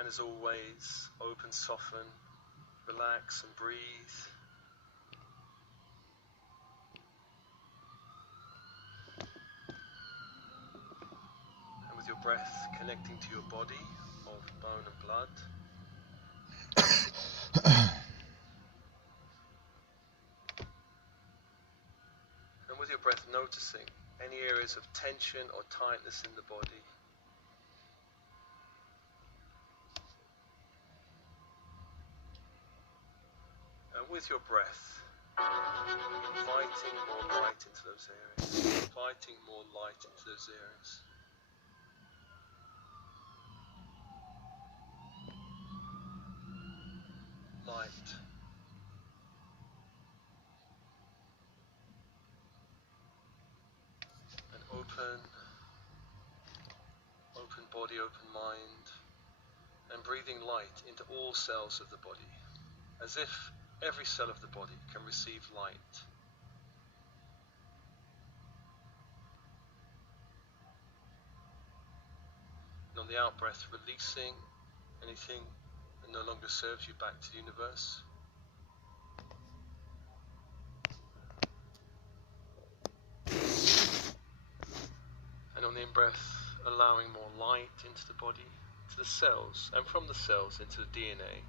And as always, open, soften, relax and breathe. And with your breath connecting to your body of bone and blood. And with your breath noticing any areas of tension or tightness in the body. And with your breath, inviting more light into those areas, inviting more light into those areas. Light. And open body, open mind, and breathing light into all cells of the body, as if every cell of the body can receive light. And on the out breath, releasing anything that no longer serves you back to the universe. And on the in-breath, allowing more light into the body, to the cells, and from the cells into the DNA.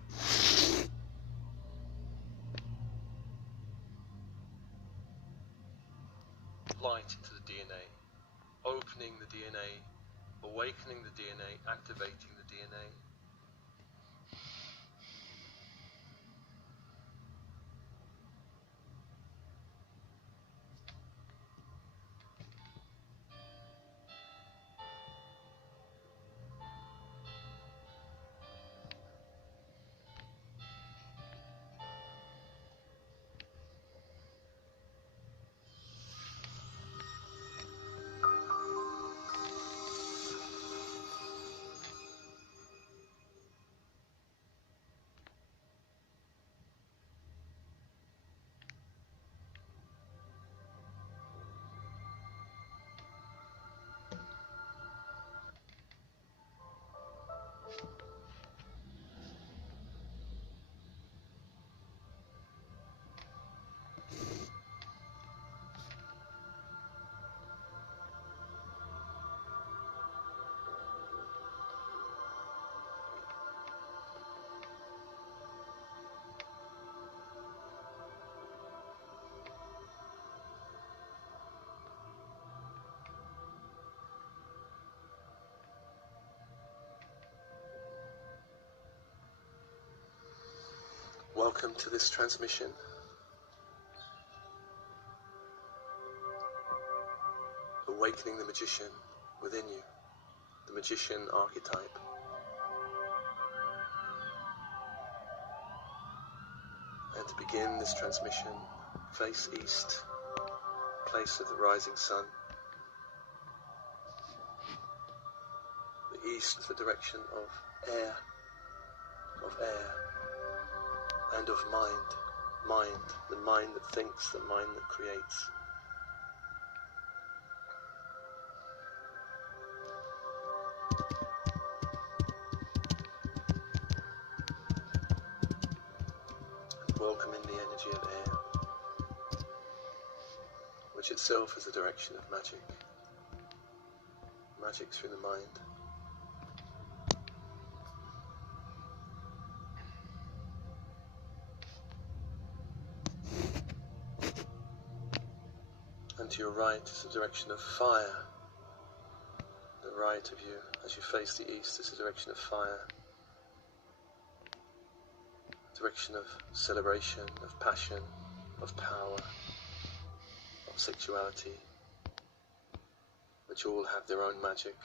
Light into the DNA, opening the DNA, awakening the DNA, activating the DNA. Welcome to this transmission. Awakening the magician within you, the magician archetype. And to begin this transmission, face east, place of the rising sun. The east is the direction of air, and of mind, the mind that thinks, the mind that creates. Welcoming the energy of air, which itself is a direction of magic. Magic through the mind. And to your right is the direction of fire. The right of you, as you face the east, is the direction of fire. Direction of celebration, of passion, of power, of sexuality, which all have their own magic.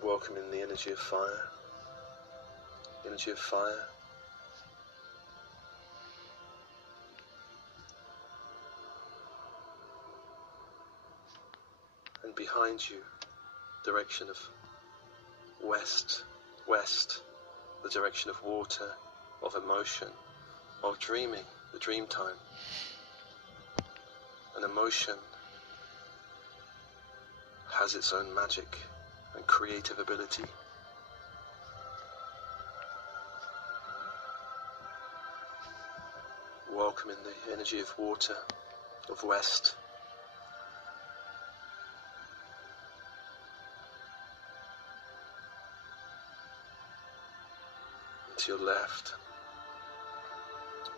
Welcoming the energy of fire, energy of fire. And behind you, direction of west, the direction of water, of emotion, of dreaming, the dream time. An emotion has its own magic and creative ability. Welcome in the energy of water, of West. And to your left,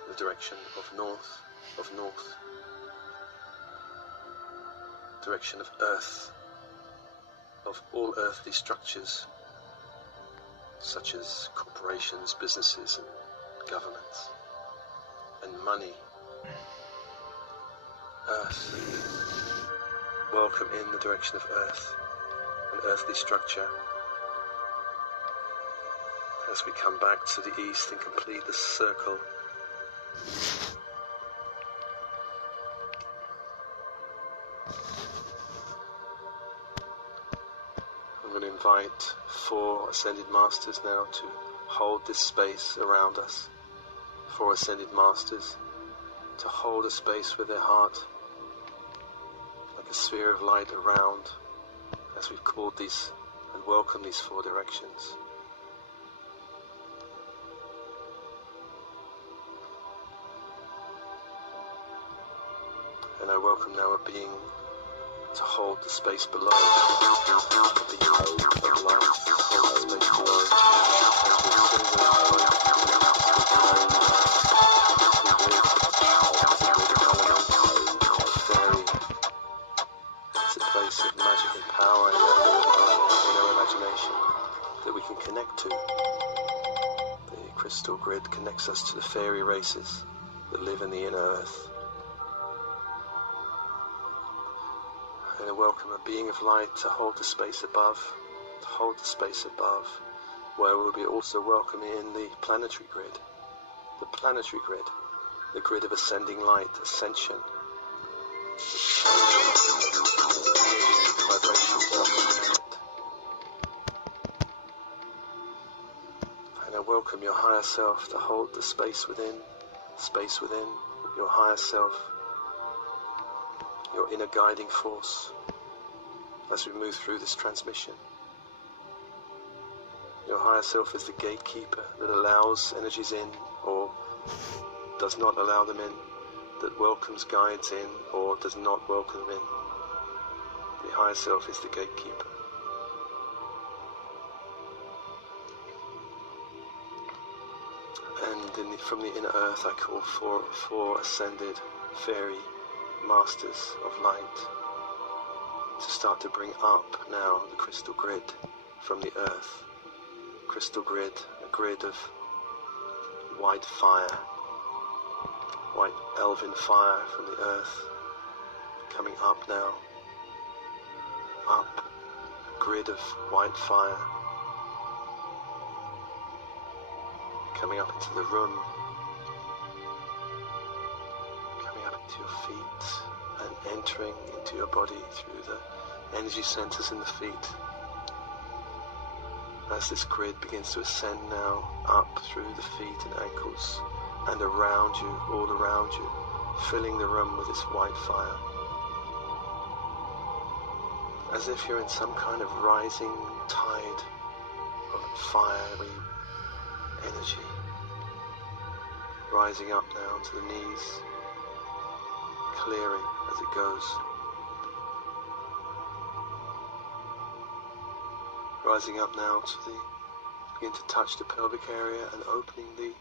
the direction of north, direction of earth, of all earthly structures, such as corporations, businesses, and governments, and money. Earth. Welcome in the direction of earth, an earthly structure. As we come back to the east and complete the circle, I'm going to invite 4 Ascended Masters now to hold this space around us. 4 Ascended Masters to hold a space with their heart, like a sphere of light around, as we've called these and welcomed these 4 directions. And I welcome now a being to hold the space below, a being of light to hold the space below, it's a place of magic and power in our imagination that we can connect to. The crystal grid connects us to the fairy races that live in the inner earth. And I welcome a being of light to hold the space above, where we'll be also welcoming in the planetary grid, the grid of ascending light, ascension. And I welcome your higher self to hold the space within, your higher self, your inner guiding force, as we move through this transmission. Your higher self is the gatekeeper that allows energies in or does not allow them in, that welcomes guides in or does not welcome them in. The higher self is the gatekeeper. And from the inner earth I call for 4 ascended fairy masters of light to start to bring up now the crystal grid from the earth. Crystal grid, a grid of white fire, white elven fire from the earth, coming up now, up, a grid of white fire, coming up into the room, coming up into your feet, and entering into your body through the energy centers in the feet. As this grid begins to ascend now, up through the feet and ankles, and around you, all around you, filling the room with this white fire. As if you're in some kind of rising tide of fiery energy, rising up now to the knees, clearing as it goes. Rising up now begin to touch the pelvic area and opening the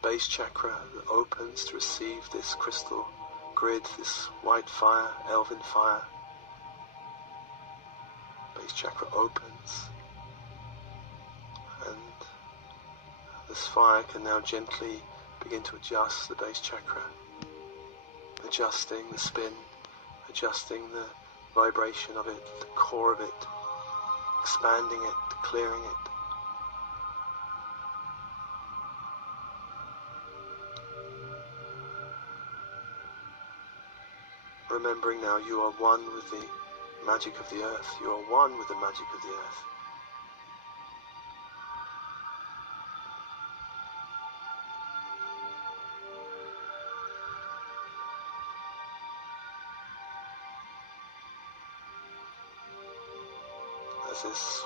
base chakra that opens to receive this crystal grid, this white fire, elven fire. Base chakra opens, and this fire can now gently begin to adjust the base chakra, adjusting the spin, adjusting the vibration of it, the core of it, expanding it, clearing it. Remembering now you are one with the magic of the earth. You are one with the magic of the earth. as this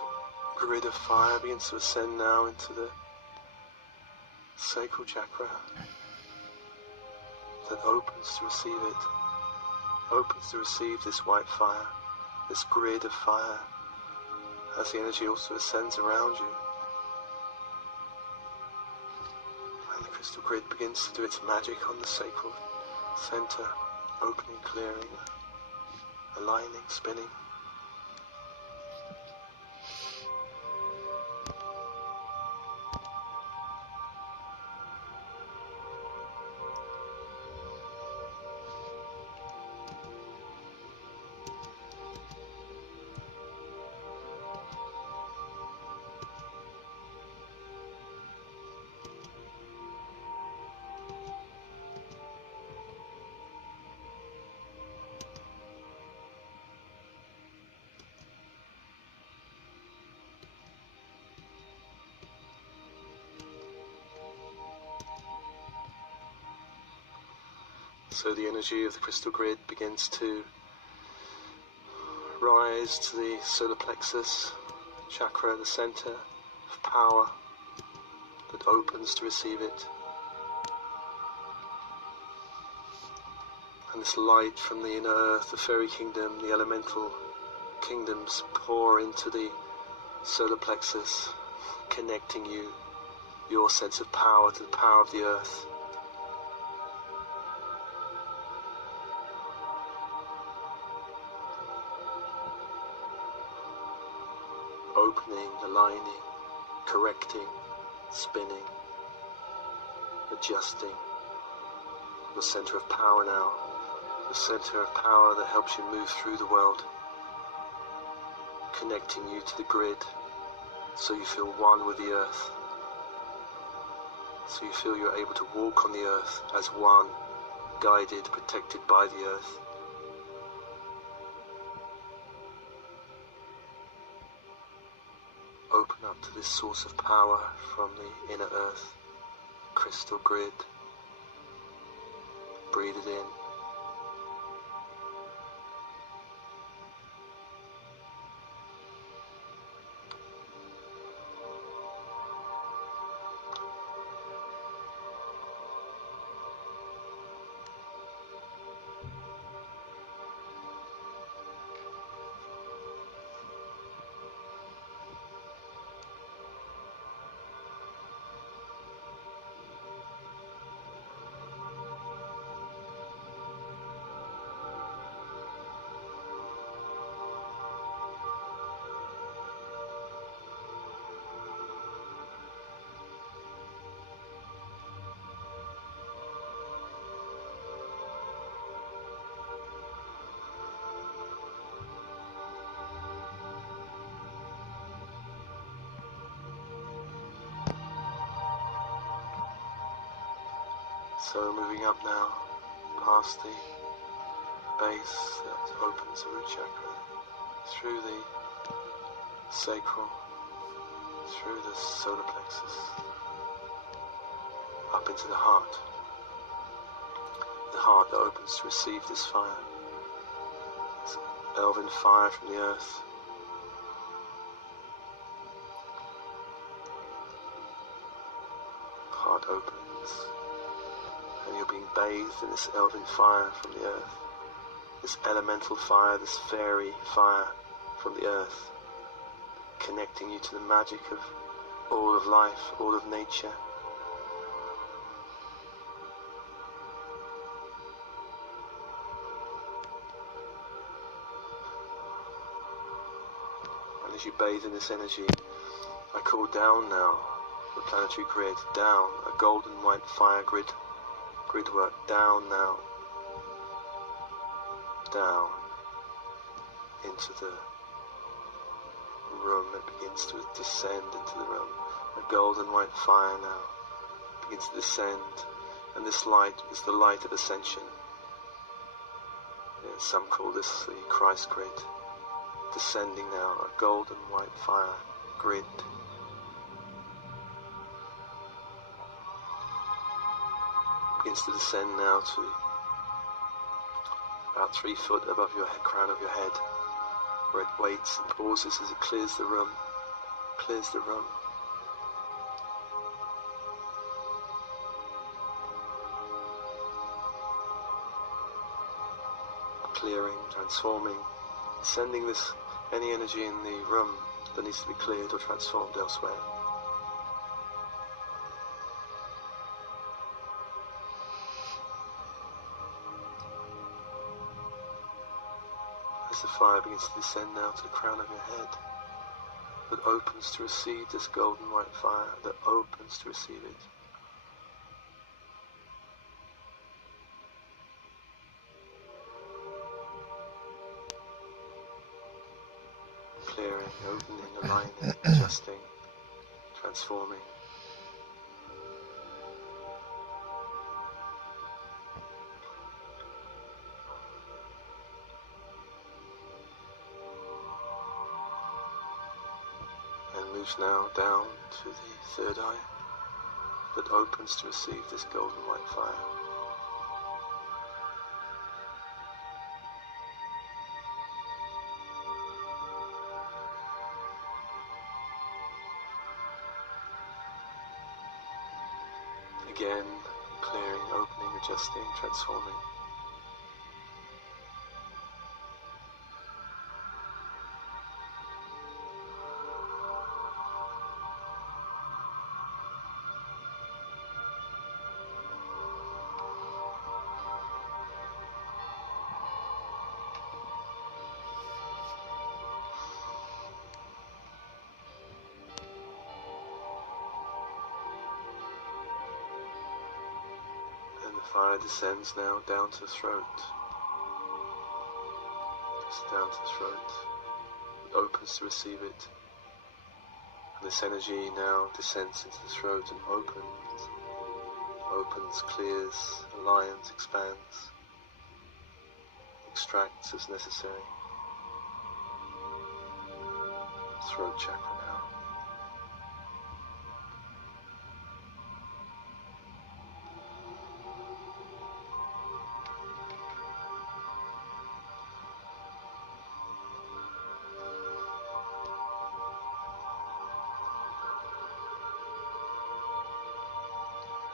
grid of fire begins to ascend now into the sacral chakra that opens to receive it, opens to receive this white fire, this grid of fire, as the energy also ascends around you. And the crystal grid begins to do its magic on the sacral center, opening, clearing, aligning, spinning. So the energy of the crystal grid begins to rise to the solar plexus chakra, the center of power that opens to receive it. And this light from the inner earth, the fairy kingdom, the elemental kingdoms pour into the solar plexus, connecting you, your sense of power, to the power of the earth. Opening, aligning, correcting, spinning, adjusting. Your center of power now, the center of power that helps you move through the world, connecting you to the grid so you feel one with the earth, so you feel you're able to walk on the earth as one, guided, protected by the earth. Open up to this source of power from the inner earth, crystal grid. Breathe it in. So moving up now, past the base that opens the root chakra, through the sacral, through the solar plexus, up into the heart that opens to receive this fire, this elven fire from the earth. Heart opens, and you're being bathed in this elven fire from the earth, this elemental fire, this fairy fire from the earth, connecting you to the magic of all of life, all of nature. And as you bathe in this energy, I call down now the planetary grid, down, a golden white fire grid work, down now, down into the room. It begins to descend into the room. A golden white fire now begins to descend, and this light is the light of ascension. Yeah, some call this the Christ grid. Descending now, a golden white fire grid. Begins to descend now to about 3 foot above your head, crown of your head. where it waits and pauses as it clears the room, clearing, transforming, sending any energy in the room that needs to be cleared or transformed elsewhere. As the fire begins to descend now to the crown of your head, that opens to receive this golden white fire, that opens to receive it. Clearing, opening, aligning, adjusting, transforming. And moves now down to the third eye that opens to receive this golden white fire. Again, clearing, opening, adjusting, transforming. The fire descends now down to the throat, just down to the throat. It opens to receive it, and this energy now descends into the throat and opens, clears, aligns, expands, extracts as necessary. Throat chakra now.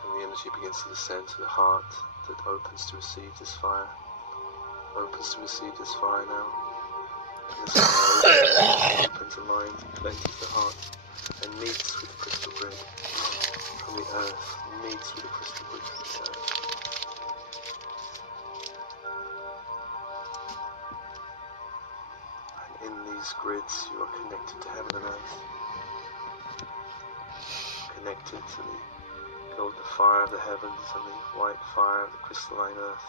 The energy begins to descend to the heart that opens to receive this fire. Opens to receive this fire now. And this fire opens, aligns, and cleanses the heart and meets with the crystal grid from the earth. Meets with the crystal grid from the earth. And in these grids you are connected to heaven and earth. Connected to the golden fire of the heavens and the white fire of the crystalline earth.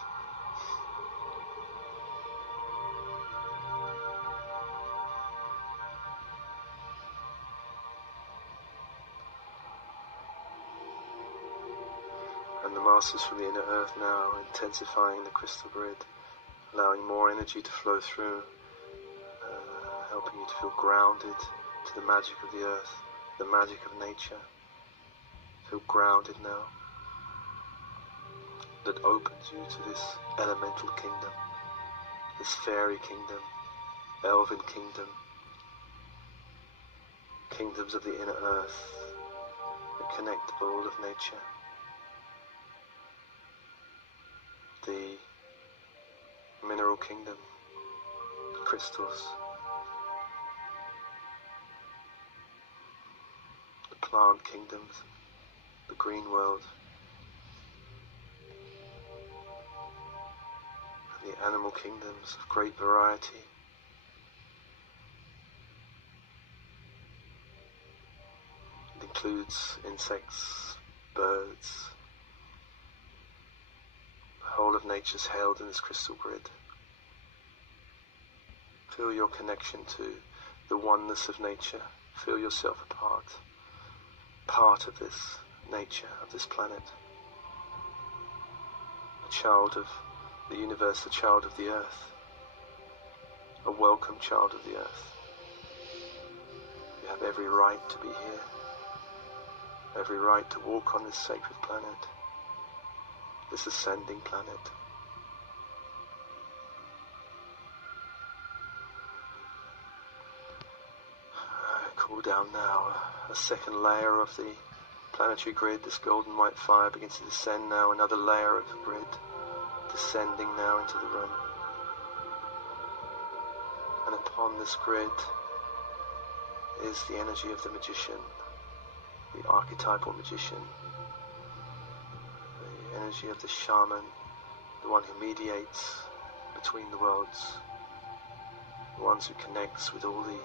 And the masters from the inner earth now intensifying the crystal grid, allowing more energy to flow through, helping you to feel grounded to the magic of the earth, the magic of nature. Feel grounded now. That opens you to this elemental kingdom, this fairy kingdom, elven kingdom, kingdoms of the inner earth that connect all of nature. The mineral kingdom, the crystals, the plant kingdoms, the green world, and the animal kingdoms of great variety. It includes insects, birds. The whole of nature is held in this crystal grid. Feel your connection to the oneness of nature. Feel yourself a part of this nature, of this planet. A child of the universe, a child of the earth. A welcome child of the earth. You have every right to be here. Every right to walk on this sacred planet. This ascending planet. Pull down now a second layer of the planetary grid. This golden white fire begins to descend now, another layer of the grid descending now into the room. And upon this grid is the energy of the magician, the archetypal magician, the energy of the shaman, the one who mediates between the worlds, the ones who connects with all the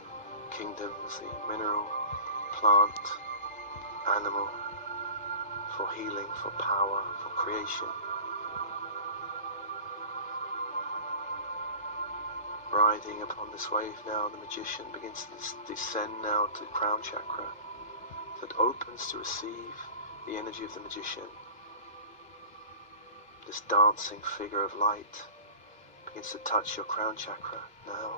kingdoms, the mineral, plant, animal, for healing, for power, for creation. Riding upon this wave now, the magician begins to descend now to the crown chakra that opens to receive the energy of the magician. This dancing figure of light begins to touch your crown chakra now,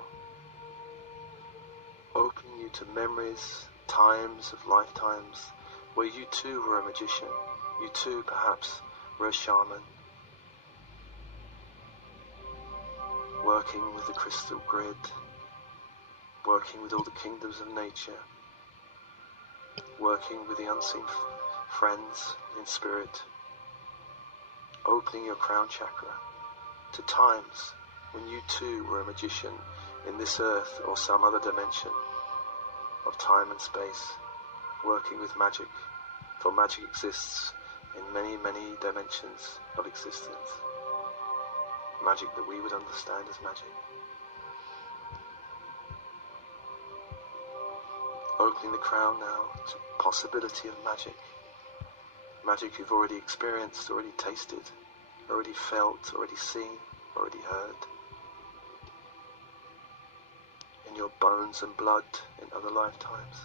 opening you to memories, times of lifetimes where you too were a magician, you too perhaps were a shaman, working with the crystal grid, working with all the kingdoms of nature, working with the unseen friends in spirit, opening your crown chakra to times when you too were a magician in this earth or some other dimension of time and space, working with magic, for magic exists in many, many dimensions of existence. Magic that we would understand as magic. Opening the crown now to possibility of magic. Magic you've already experienced, already tasted, already felt, already seen, already heard. In your bones and blood in other lifetimes.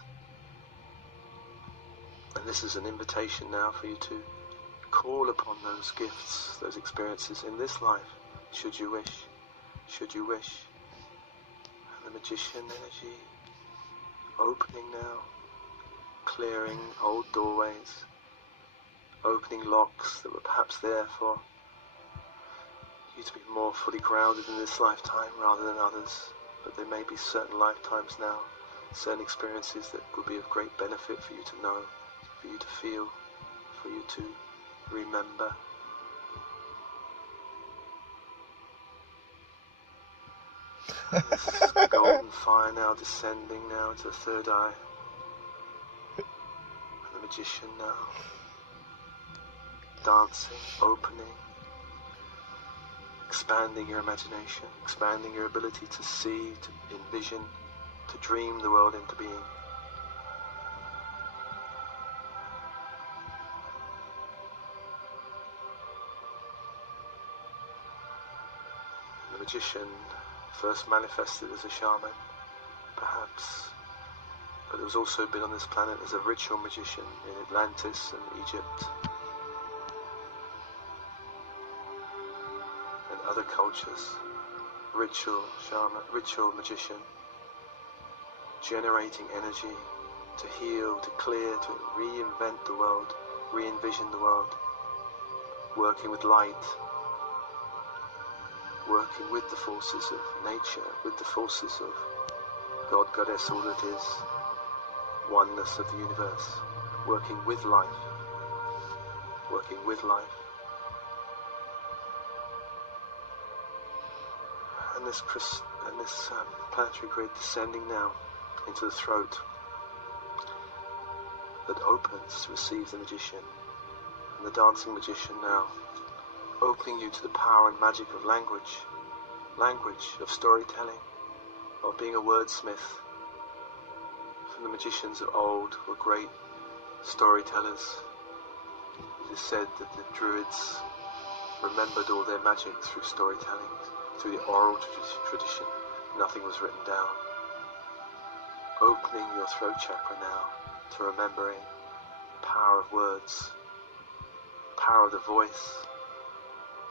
And this is an invitation now for you to call upon those gifts, those experiences in this life, should you wish, should you wish. And the magician energy opening now, clearing old doorways, opening locks that were perhaps there for you to be more fully grounded in this lifetime rather than others. But there may be certain lifetimes now, certain experiences that will be of great benefit for you to know, for you to feel, for you to remember. This golden fire now descending now into the third eye. And the magician now dancing, opening, expanding your imagination, expanding your ability to see, to envision, to dream the world into being. The magician first manifested as a shaman, perhaps, but has also been on this planet as a ritual magician in Atlantis and Egypt and other cultures. Ritual shaman, ritual magician, generating energy to heal, to clear, to reinvent the world, re-envision the world, working with light, working with the forces of nature, with the forces of God, Goddess, all that is, oneness of the universe, working with life, working with life. And this planetary grid descending now into the throat that opens to receive the magician, and the dancing magician now opening you to the power and magic of language, of storytelling, of being a wordsmith. From the magicians of old were great storytellers. It is said that the Druids remembered all their magic through storytelling, through the oral tradition. Nothing was written down. Opening your throat chakra now to remembering the power of words, power of the voice,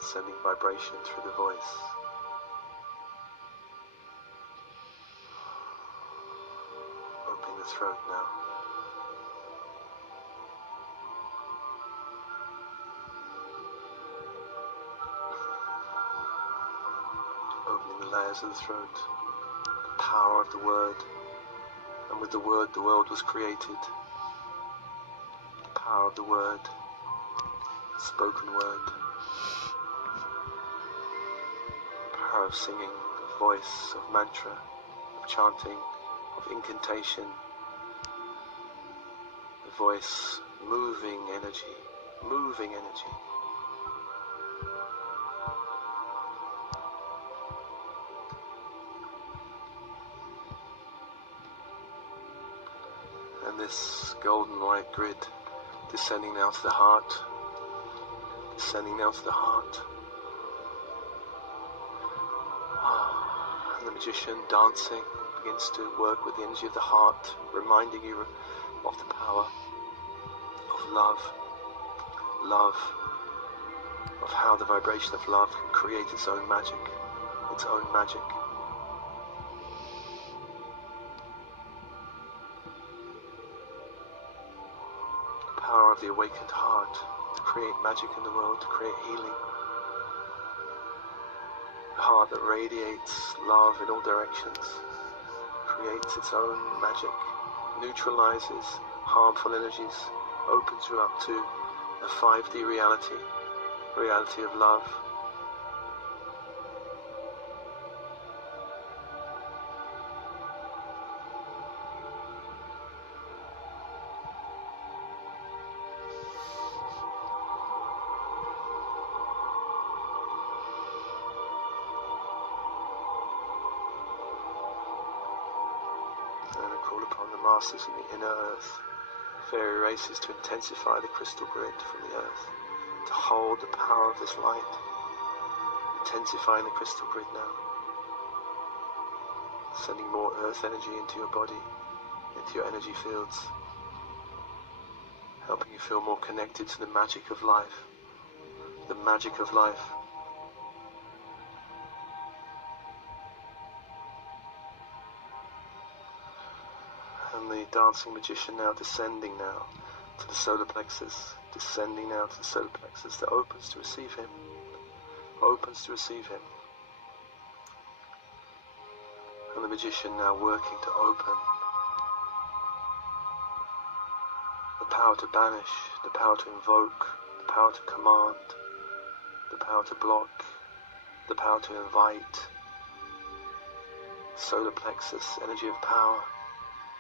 sending vibration through the voice. Opening the throat now. Opening the layers of the throat. The power of the word. And with the word, the world was created. The power of the word, spoken word, the power of singing, of voice, of mantra, of chanting, of incantation, the voice, moving energy, moving energy. And this golden white grid descending now to the heart, descending now to the heart. And the magician dancing begins to work with the energy of the heart, reminding you of the power of love, of how the vibration of love can create its own magic, its own magic. The power of the awakened heart to create magic in the world, to create healing. The heart that radiates love in all directions, creates its own magic, neutralizes harmful energies, opens you up to a 5D reality, reality of love. And I call upon the masters in the inner earth, fairy races, to intensify the crystal grid from the earth, to hold the power of this light, intensifying the crystal grid now, sending more earth energy into your body, into your energy fields, helping you feel more connected to the magic of life, the magic of life. And the dancing magician now descending now to the solar plexus, descending now to the solar plexus that opens to receive him, opens to receive him. And the magician now working to open the power to banish, the power to invoke, the power to command, the power to block, the power to invite. Solar plexus, energy of power,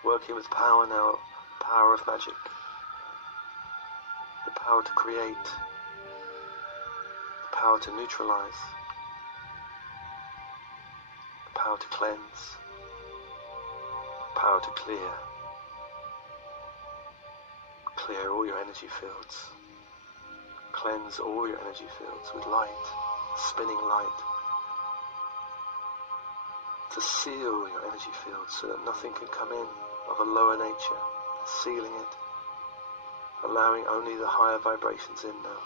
working with power now, power of magic, the power to create, the power to neutralize, the power to cleanse, the power to clear all your energy fields, cleanse all your energy fields with light, spinning light, to seal your energy fields so that nothing can come in of a lower nature, sealing it, allowing only the higher vibrations in now.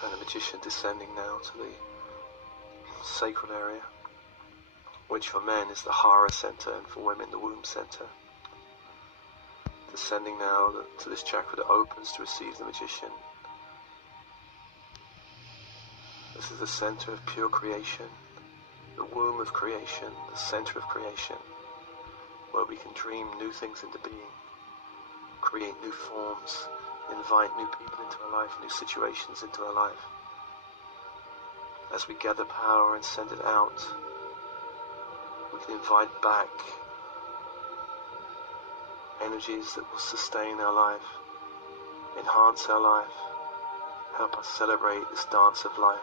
And the magician descending now to the sacral area, which for men is the Hara center and for women the womb center. Descending now to this chakra that opens to receive the magician. This is the center of pure creation, the womb of creation, the center of creation, where we can dream new things into being, create new forms, invite new people into our life, new situations into our life. As we gather power and send it out, we can invite back energies that will sustain our life, enhance our life, help us celebrate this dance of life.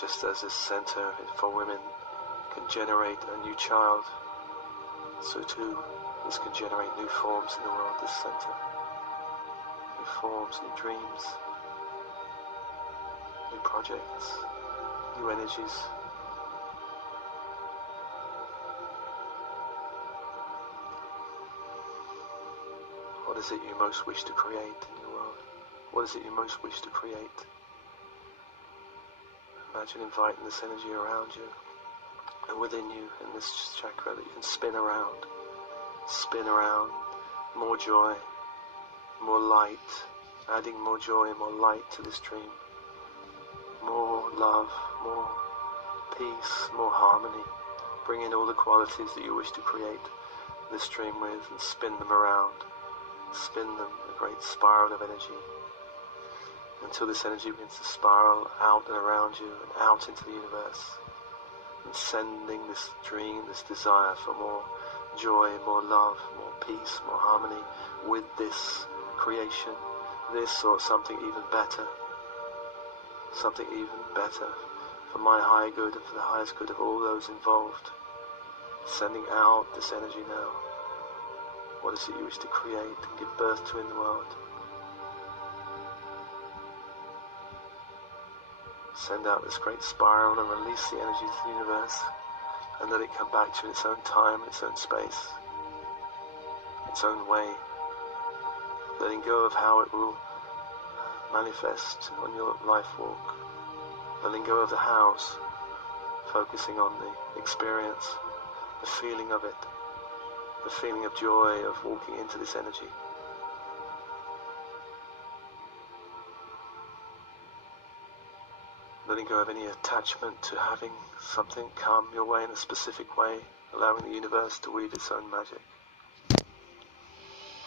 Just as this center for women can generate a new child, so too this can generate new forms in the world, this center. New forms, new dreams. new projects, new energies. What is it you most wish to create in your world? What is it you most wish to create? Imagine inviting this energy around you and within you in this chakra that you can spin around, more joy, more light, adding more joy and more light to this dream, more love, more peace, more harmony. Bring in all the qualities that you wish to create this dream with and spin them around, spin them in a great spiral of energy until this energy begins to spiral out and around you and out into the universe, and sending this dream, this desire for more joy, more love, more peace, more harmony with this creation, this or something even better for my higher good and for the highest good of all those involved. Sending out this energy now. What is it you wish to create and give birth to in the world? Send out this great spiral and release the energy to the universe and let it come back to you in its own time, its own space, its own way, letting go of how it will manifest on your life walk, letting go of the hows, focusing on the experience, the feeling of it, the feeling of joy of walking into this energy. Letting go of any attachment to having something come your way in a specific way, allowing the universe to weave its own magic.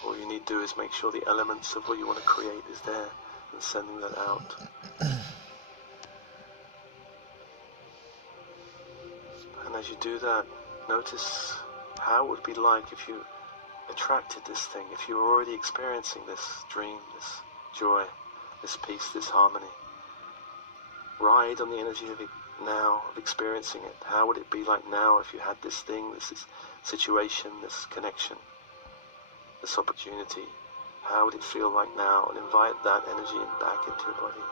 All you need to do is make sure the elements of what you want to create is there and sending that out. And as you do that, notice how it would be like if you attracted this thing, if you were already experiencing this dream, this joy, this peace, this harmony. Ride on the energy of it now, of experiencing it. How would it be like now if you had this thing, this situation, this connection, this opportunity? How would it feel like now? And invite that energy back into your body.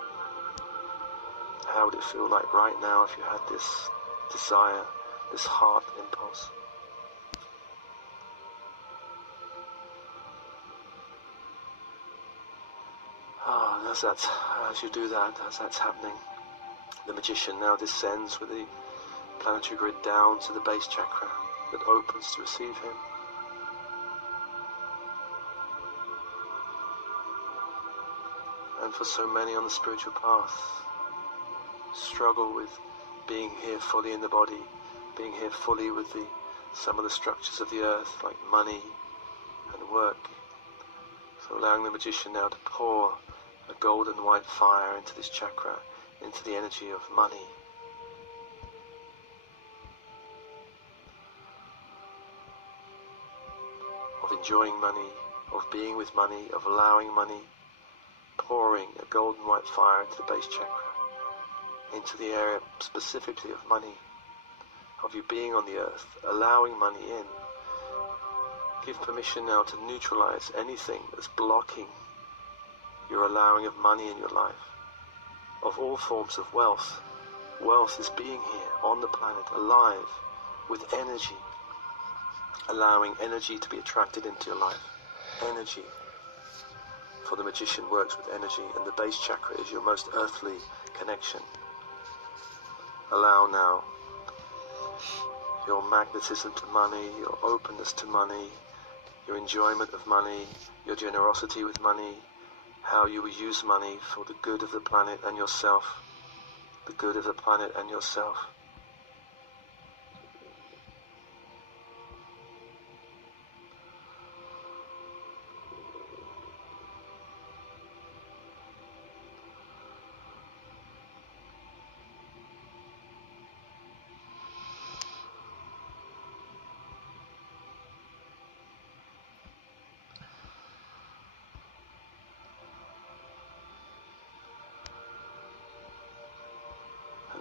How would it feel like right now if you had this desire, this heart impulse? As you do that, as that's happening, the magician now descends with the planetary grid down to the base chakra that opens to receive him. And for so many on the spiritual path, struggle with being here fully in the body, being here fully with some of the structures of the earth, like money and work. So allowing the magician now to pour a golden white fire into this chakra, into the energy of money. Of enjoying money, of being with money, of allowing money, pouring a golden white fire into the base chakra, into the area specifically of money, of you being on the earth, allowing money in. Give permission now to neutralize anything that's blocking your allowing of money in your life, of all forms of wealth. Wealth is being here on the planet, alive, with energy, allowing energy to be attracted into your life. Energy. For the magician works with energy, and the base chakra is your most earthly connection. Allow now your magnetism to money, your openness to money, your enjoyment of money, your generosity with money, how you will use money for the good of the planet and yourself, the good of the planet and yourself.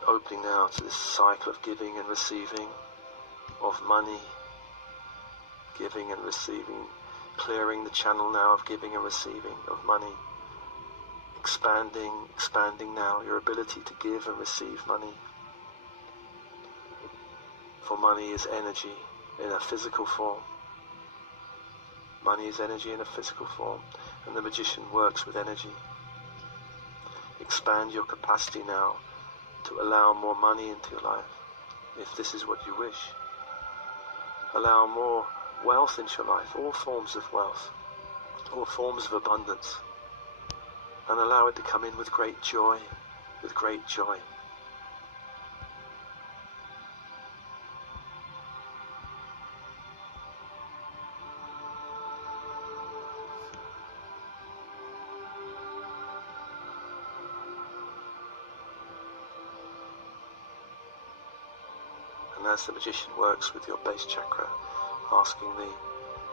Opening now to this cycle of giving and receiving of money, giving and receiving, clearing the channel now of giving and receiving of money, expanding now your ability to give and receive money. For money is energy in a physical form. Money is energy in a physical form, and the magician works with energy. Expand your capacity now to allow more money into your life, if this is what you wish. Allow more wealth into your life, all forms of wealth, all forms of abundance, and allow it to come in with great joy, with great joy. And as the magician works with your base chakra, asking the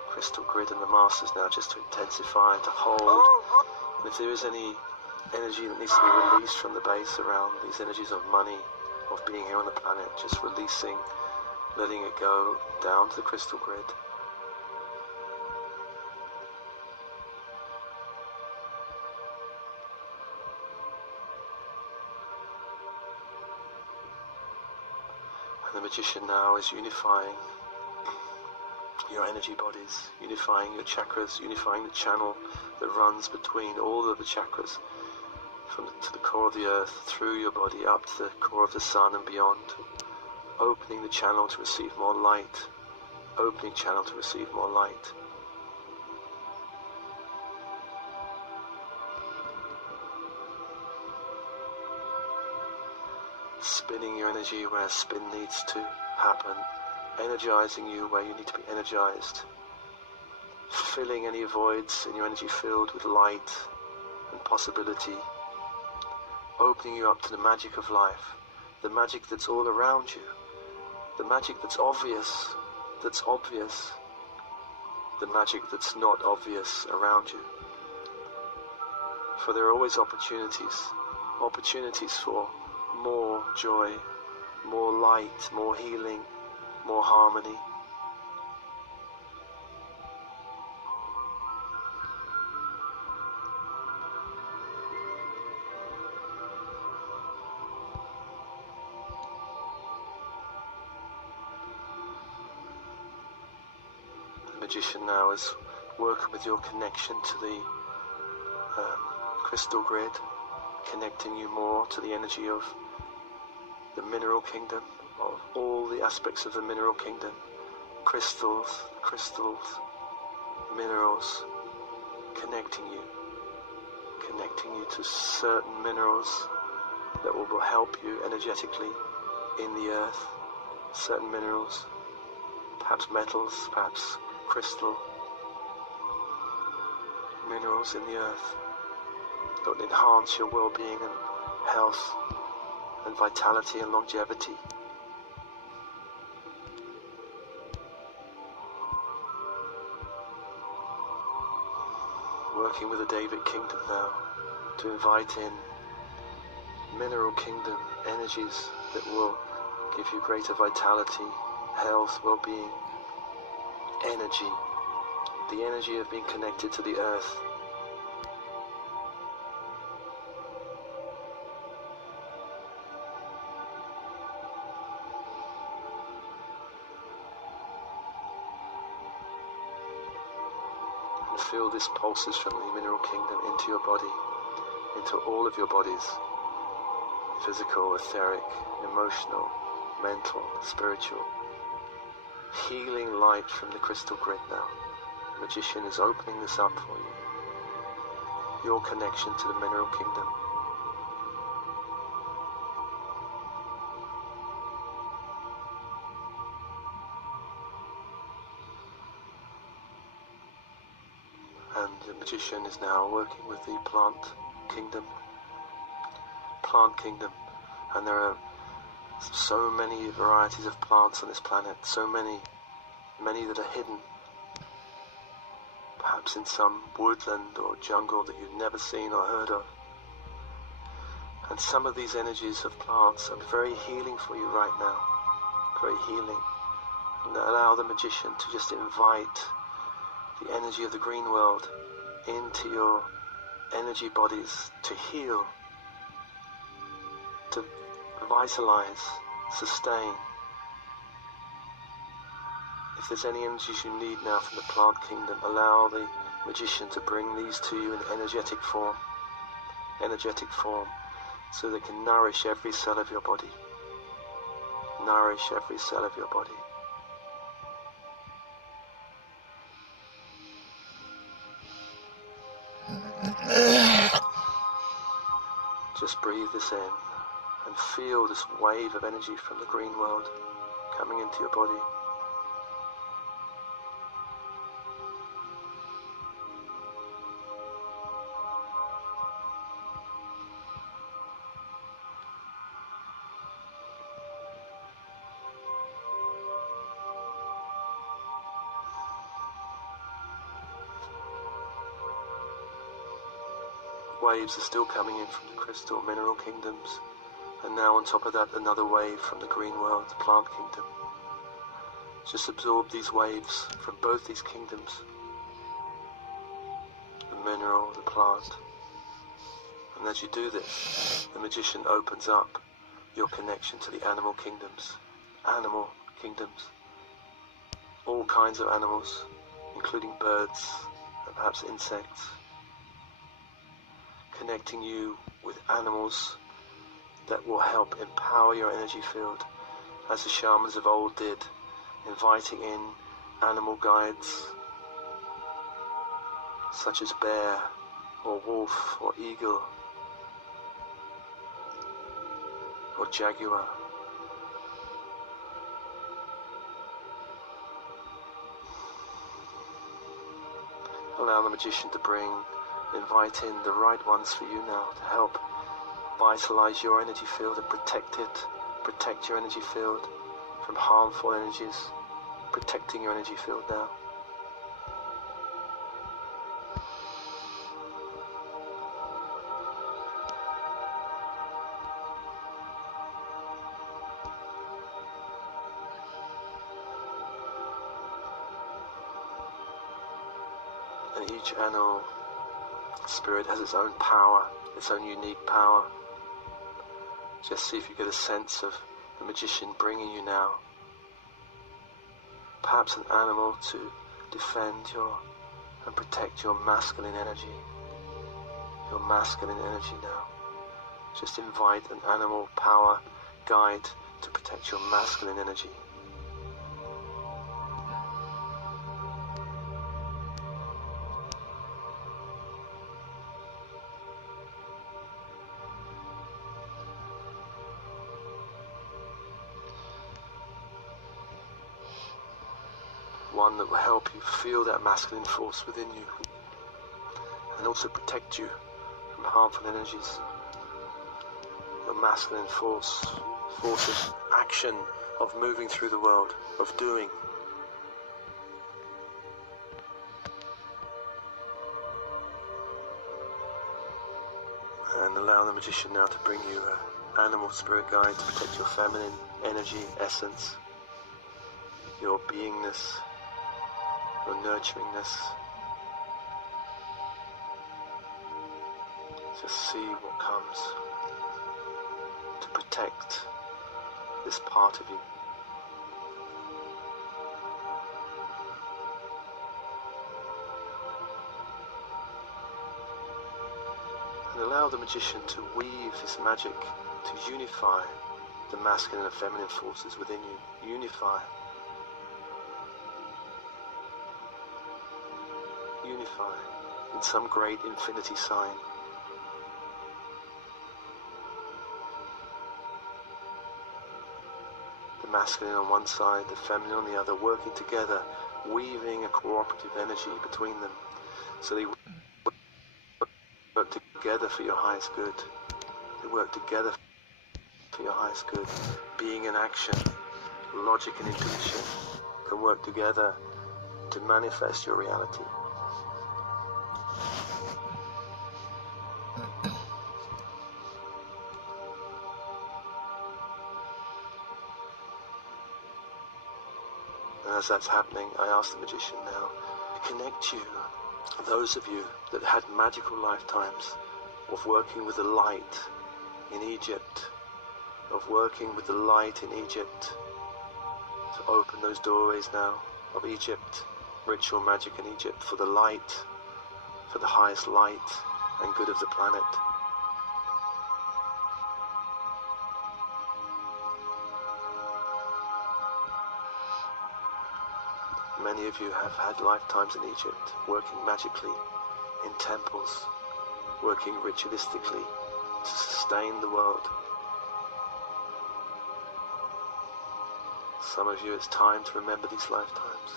crystal grid and the masters now just to intensify, to hold. And if there is any energy that needs to be released from the base around these energies of money, of being here on the planet, just releasing, letting it go down to the crystal grid. And the magician now is unifying your energy bodies, unifying your chakras, unifying the channel that runs between all of the chakras, to the core of the earth, through your body, up to the core of the sun and beyond, opening the channel to receive more light, opening channel to receive more light. Spinning your energy where spin needs to happen, energizing you where you need to be energized, filling any voids in your energy field with light and possibility, opening you up to the magic of life, the magic that's all around you, the magic that's obvious, the magic that's not obvious around you. For there are always opportunities for more joy, more light, more healing, more harmony. The magician now is working with your connection to the crystal grid, connecting you more to the energy of the mineral kingdom, of all the aspects of the mineral kingdom, crystals, minerals, connecting you to certain minerals that will help you energetically in the earth, certain minerals, perhaps metals, perhaps crystal minerals in the earth that will enhance your well-being and health and vitality and longevity. Working with the David kingdom now to invite in mineral kingdom energies that will give you greater vitality, health, well-being, energy, the energy of being connected to the earth. Feel this pulses from the mineral kingdom into your body, into all of your bodies, physical, etheric, emotional, mental, spiritual. Healing light from the crystal grid now. The magician is opening this up for you. Your connection to the mineral kingdom. And the magician is now working with the plant kingdom, and there are so many varieties of plants on this planet, so many that are hidden, perhaps in some woodland or jungle that you've never seen or heard of. And some of these energies of plants are very healing for you right now, very healing. And allow the magician to just invite the energy of the green world into your energy bodies to heal, to vitalize, sustain. If there's any energies you need now from the plant kingdom, allow the magician to bring these to you in energetic form, so they can nourish every cell of your body. Nourish every cell of your body. Just breathe this in and feel this wave of energy from the green world coming into your body. Waves are still coming in from the crystal mineral kingdoms, and now on top of that another wave from the green world, the plant kingdom. Just absorb these waves from both these kingdoms, the mineral, the plant. And as you do this, the magician opens up your connection to the animal kingdoms. Animal kingdoms. All kinds of animals, including birds and perhaps insects. Connecting you with animals that will help empower your energy field, as the shamans of old did, inviting in animal guides such as bear or wolf or eagle or jaguar. Allow the magician to invite in the right ones for you now to help vitalize your energy field and protect it. Protect your energy field from harmful energies. Protecting your energy field now. And each animal spirit has its own power, its own unique power. Just see if you get a sense of the magician bringing you now. Perhaps an animal to defend and protect your masculine energy. Your masculine energy now. Just invite an animal power guide to protect your masculine energy. One that will help you feel that masculine force within you and also protect you from harmful energies. Your masculine force of action, of moving through the world, of doing. And allow the magician now to bring you an animal spirit guide to protect your feminine energy, essence, your beingness, your nurturingness. Just see what comes to protect this part of you. And allow the magician to weave his magic to unify the masculine and feminine forces within you. Unify. In some great infinity sign. The masculine on one side, the feminine on the other, working together, weaving a cooperative energy between them, so they work together for your highest good. They work together for your highest good. Being and action, logic and intuition can work together to manifest your reality. And as that's happening, I ask the magician now to connect you Those of you that had magical lifetimes of working with the light in Egypt, of working with the light in Egypt, to open those doorways now of Egypt, ritual magic in Egypt, for the light, for the highest light and good of the planet. Many of you have had lifetimes in Egypt, working magically in temples, working ritualistically to sustain the world. Some of you, it's time to remember these lifetimes,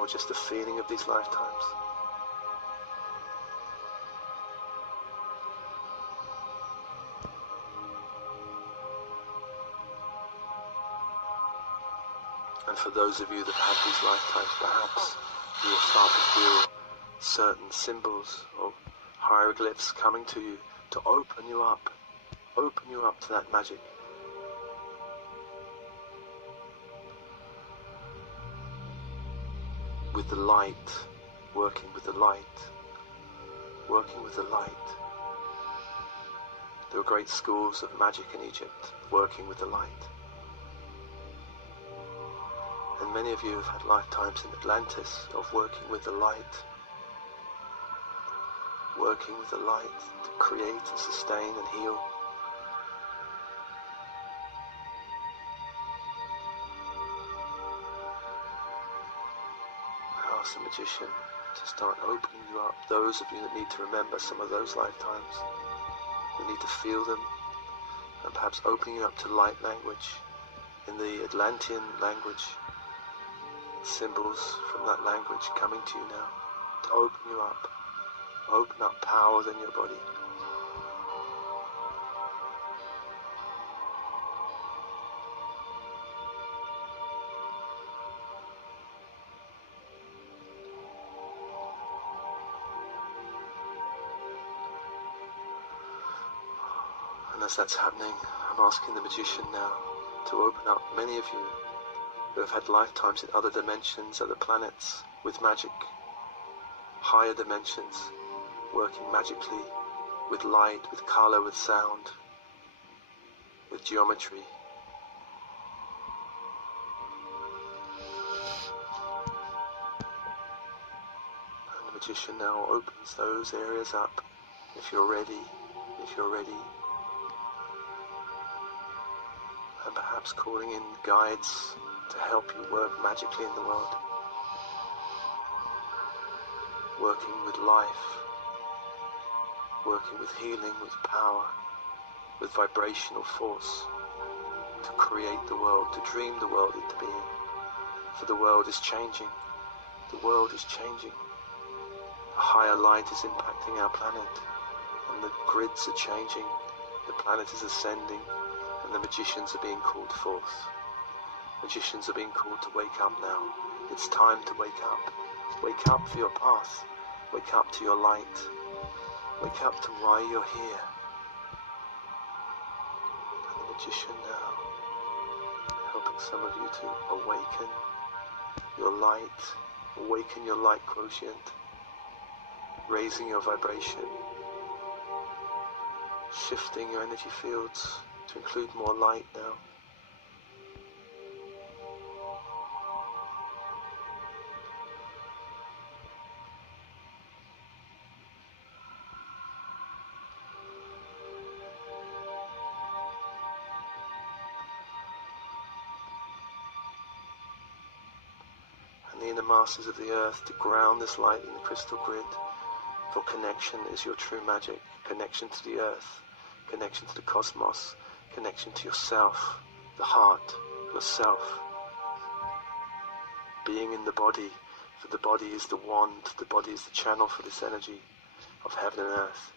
or just the feeling of these lifetimes. And for those of you that have had these lifetimes, perhaps you will start to feel certain symbols or hieroglyphs coming to you to open you up to that magic. With the light, working with the light, working with the light. There were great schools of magic in Egypt, working with the light. And many of you have had lifetimes in Atlantis of working with the light. Working with the light to create and sustain and heal. I ask the magician to start opening you up. Those of you that need to remember some of those lifetimes, you need to feel them, and perhaps opening you up to light language, in the Atlantean language, symbols from that language coming to you now, to open you up. Open up power within your body. And as that's happening, I'm asking the magician now to open up many of you who have had lifetimes in other dimensions, other planets, with magic, higher dimensions, working magically with light, with color, with sound, with geometry. And the magician now opens those areas up. If you're ready, and perhaps calling in guides to help you work magically in the world, working with life, working with healing, with power, with vibrational force, to create the world, to dream the world into being. For the world is changing. The world is changing. A higher light is impacting our planet, and the grids are changing. The planet is ascending, and the magicians are being called forth. Magicians are being called to wake up now. It's time to wake up. Wake up for your path. Wake up to your light. Wake up to why you're here. And the magician now, helping some of you to awaken your light, awaken your light quotient, raising your vibration, shifting your energy fields to include more light now. And the inner masters of the earth to ground this light in the crystal grid. For connection is your true magic. Connection to the earth, connection to the cosmos, connection to yourself, the heart, yourself. Being in the body, for the body is the wand, the body is the channel for this energy of heaven and earth.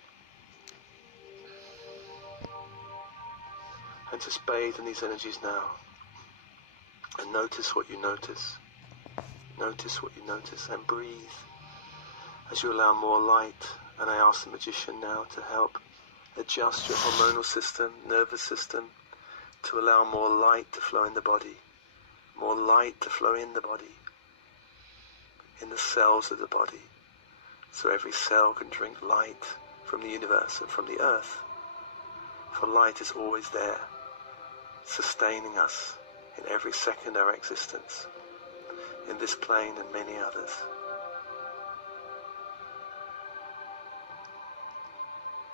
And just bathe in these energies now. And notice what you notice. Notice what you notice and breathe as you allow more light. And I ask the magician now to help adjust your hormonal system, nervous system, to allow more light to flow in the body. More light to flow in the body, in the cells of the body. so every cell can drink light from the universe and from the earth. For light is always there, sustaining us in every second of our existence, in this plane and many others.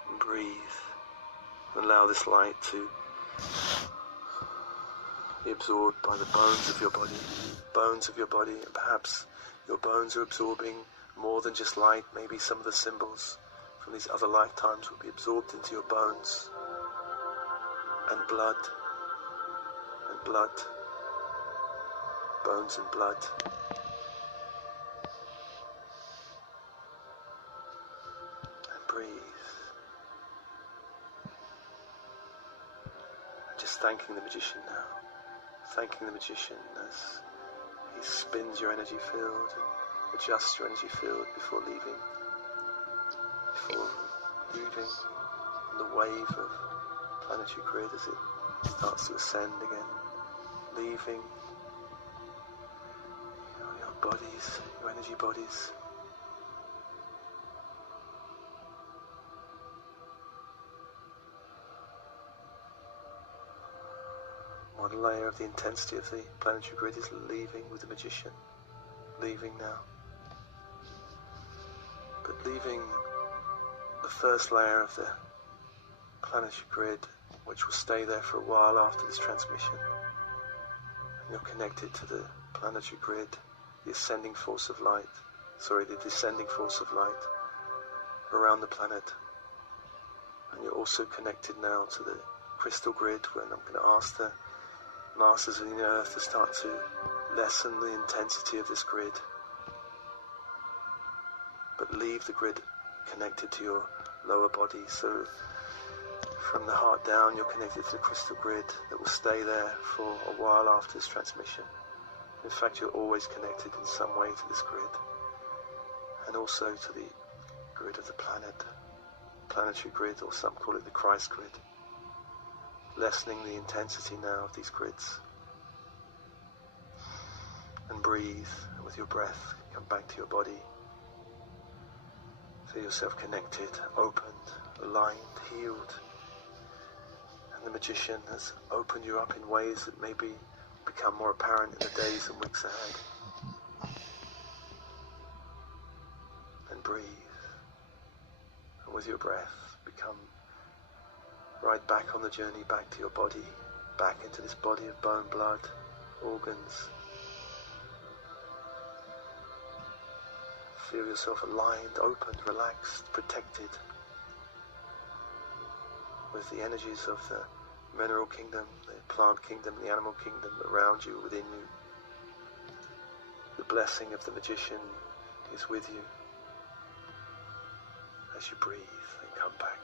And breathe, and allow this light to be absorbed by the bones of your body, and perhaps your bones are absorbing more than just light. Maybe some of the symbols from these other lifetimes will be absorbed into your bones, and blood, bones and blood. And breathe. And just thanking the magician now. Thanking the magician as he spins your energy field and adjusts your energy field before leaving. The wave of planetary grid as it starts to ascend again, leaving your bodies, your energy bodies. One layer of the intensity of the planetary grid is leaving with the magician, leaving now. But leaving the first layer of the planetary grid, which will stay there for a while after this transmission. And you're connected to the planetary grid, the descending force of light around the planet. And you're also connected now to the crystal grid, when I'm going to ask the masters of the earth to start to lessen the intensity of this grid. But leave the grid connected to your lower body. So from the heart down, you're connected to the crystal grid that will stay there for a while after this transmission. In fact, you're always connected in some way to this grid, and also to the grid of the planetary grid, or some call it the Christ grid. Lessening the intensity now of these grids. And breathe, and with your breath, come back to your body. Feel yourself connected, opened, aligned, healed. And the magician has opened you up in ways that maybe become more apparent in the days and weeks ahead. And breathe. And with your breath, become right back on the journey back to your body, back into this body of bone, blood, organs. Feel yourself aligned, opened, relaxed, protected with the energies of the mineral kingdom, the plant kingdom, the animal kingdom around you, within you. The blessing of the magician is with you as you breathe and come back.